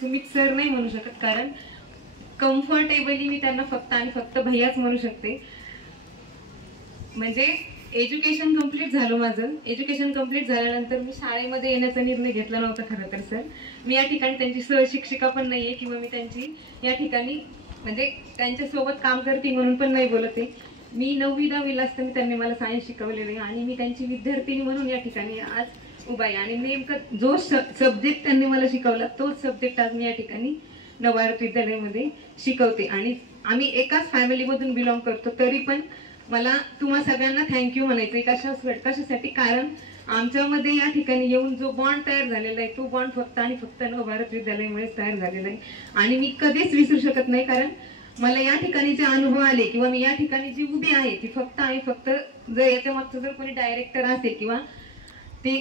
Sumit sir नाही म्हणू शकत, कारण कम्फर्टेबली मी त्यांना फक्त आणि फक्त भैयाच म्हणू शकते. म्हणजे एज्युकेशन कम्प्लीट झालं माझं. एज्युकेशन कम्प्लीट झाल्यानंतर मी शाळेमध्ये येण्याचा निर्णय घेतला नव्हता खरं तर सर. मी या ठिकाणी त्यांची सहशिक्षिका पण नाहीये किंवा मी त्यांची या ठिकाणी म्हणजे त्यांच्यासोबत काम करते म्हणून पण नाही बोलत आहे. मी 9वी-10वीला असताना त्यांनी मला सायन्स शिकवलेलं आहे आणि मी त्यांची विद्यार्थिनी म्हणून या ठिकाणी आज उभा आहे. आणि नेमकं जो सब्जेक्ट त्यांनी मला शिकवला तोच सब्जेक्ट आज मी या ठिकाणी नवभारत विद्यालयामध्ये शिकवते. आणि आम्ही एकाच फॅमिलीमधून बिलॉंग करतो, तरी पण मला तुम्हा सगळ्यांना थँक्यू म्हणायचंय. कशासाठी? कारण आमच्यामध्ये या ठिकाणी येऊन जो बॉन्ड तयार झालेला आहे तो बॉन्ड फक्त आणि फक्त नवभारत विद्यालयामुळेच तयार झालेला आहे. आणि मी कधीच विसरू शकत नाही, कारण मला या ठिकाणी जे अनुभव आले किंवा मी या ठिकाणी जी उभी आहे ती फक्त आणि फक्त जर याच्या मागचं जर कोणी डायरेक्टर असेल किंवा ते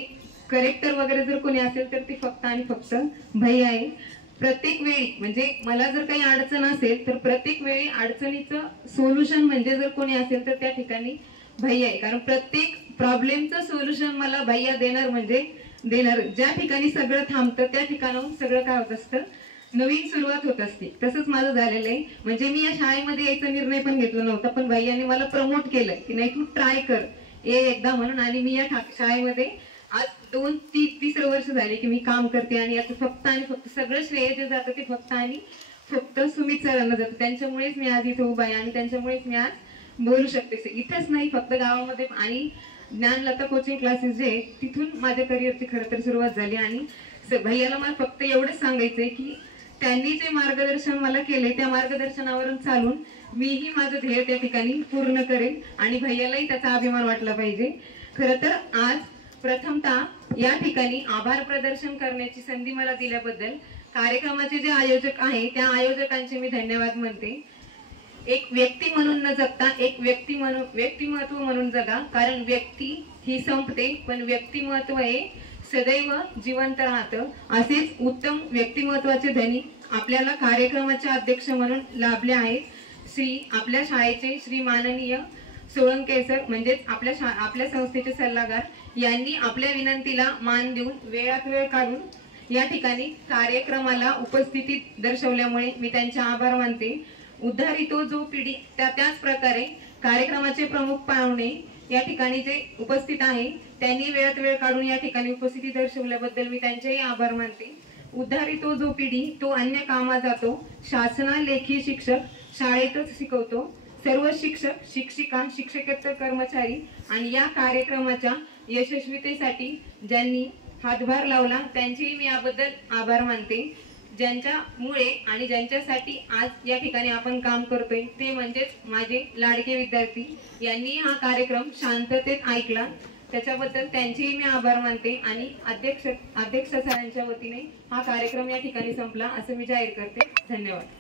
करेक्टर वगैरे जर कोणी असेल तर ती फक्त आणि फक्त भैया आहे. प्रत्येक वेळी म्हणजे मला जर काही अडचण असेल तर प्रत्येक वेळी अडचणीचं सोल्युशन म्हणजे जर कोणी असेल तर त्या ठिकाणी भैया आहे. कारण प्रत्येक प्रॉब्लेमचं सोल्युशन मला भैया देणार म्हणजे देणार. ज्या ठिकाणी सगळं थांबतं त्या ठिकाणाहून सगळं काय होत असतं, नवीन सुरुवात होत असते. तसंच माझं झालेलं आहे. म्हणजे मी या शाळेमध्ये यायचा निर्णय पण घेतला नव्हता, पण भैयाने मला प्रमोट केलं की नाही तू ट्राय कर ये एकदा म्हणून. आणि मी या शाळेमध्ये आज 2-3 वर्ष झाले की मी काम करते आणि याचं फक्त आणि फक्त सगळं श्रेय जे जातं ते फक्त आणि फक्त सुमित सरांना जातं. त्यांच्यामुळेच मी आज इथे उभा आहे आणि त्यांच्यामुळेच मी आज बोलू शकते. इथेच नाही फक्त गावामध्ये आणि ज्ञानलता कोचिंग क्लासेस जे आहेत तिथून माझ्या करिअरची खरं तर सुरुवात झाली. आणि भैयाला मला फक्त एवढंच सांगायचंय की त्यांनी जे मार्गदर्शन मला केले त्या मार्गदर्शनावरून चालून मीही माझं ध्येय त्या ठिकाणी पूर्ण करेन आणि भैयालाही त्याचा अभिमान वाटला पाहिजे. खरं तर आज प्रथमतः या ठिकाणी आभार प्रदर्शन करण्याची संधी मला दिल्याबद्दल कार्यक्रमाचे जे आयोजक आहे त्या आयोजकांचे मी धन्यवाद म्हणते. एक व्यक्ती म्हणून न जगता एक व्यक्तिमत्व म्हणून जगा, कारण व्यक्ती ही संपते पण व्यक्तिमत्व हे सदैव जिवंत राहतं. असेच उत्तम व्यक्तिमत्वाचे धनी आपल्याला कार्यक्रमाचे अध्यक्ष म्हणून लाभले आहेत आपल्या शाळेचे श्री माननीय सोळंके सर, म्हणजेच आपल्या संस्थेचे सल्लागार यांनी आपल्या विनंतीला मान देऊन वेळात वेळ काढून या ठिकाणी कार्यक्रमाला उपस्थिती दर्शवल्यामुळे मी त्यांचे आभार मानते. उद्धारितो जो पिढी त्याच प्रकारे कार्यक्रमाचे प्रमुख पाहुणे या ठिकाणी जे उपस्थित आहे त्यांनी वेळात वेळ काढून या ठिकाणी उपस्थिती दर्शवल्याबद्दल मी त्यांचेही आभार मानते. उद्धारितो जो पिढी तो अन्य कामा जातो, शासना लेखी शिक्षक शाळेतच शिकवतो. सर्व शिक्षक शिक्षिका शिक्षकेतर कर्मचारी आणि या कार्यक्रमाच्या यशस्वीतेसाठी ज्यांनी हातभार लावला त्यांचेही मी याबद्दल आभार मानते. ज्यांच्यामुळे आणि ज्यांच्यासाठी आज या ठिकाणी आपण काम करतोय ते म्हणजेच माझे लाडके विद्यार्थी यांनी हा कार्यक्रम शांततेत ऐकला त्याच्याबद्दल त्यांचेही मी आभार मानते. आणि अध्यक्ष सरांच्या वतीने हा कार्यक्रम या ठिकाणी संपला असं मी जाहीर करते. धन्यवाद.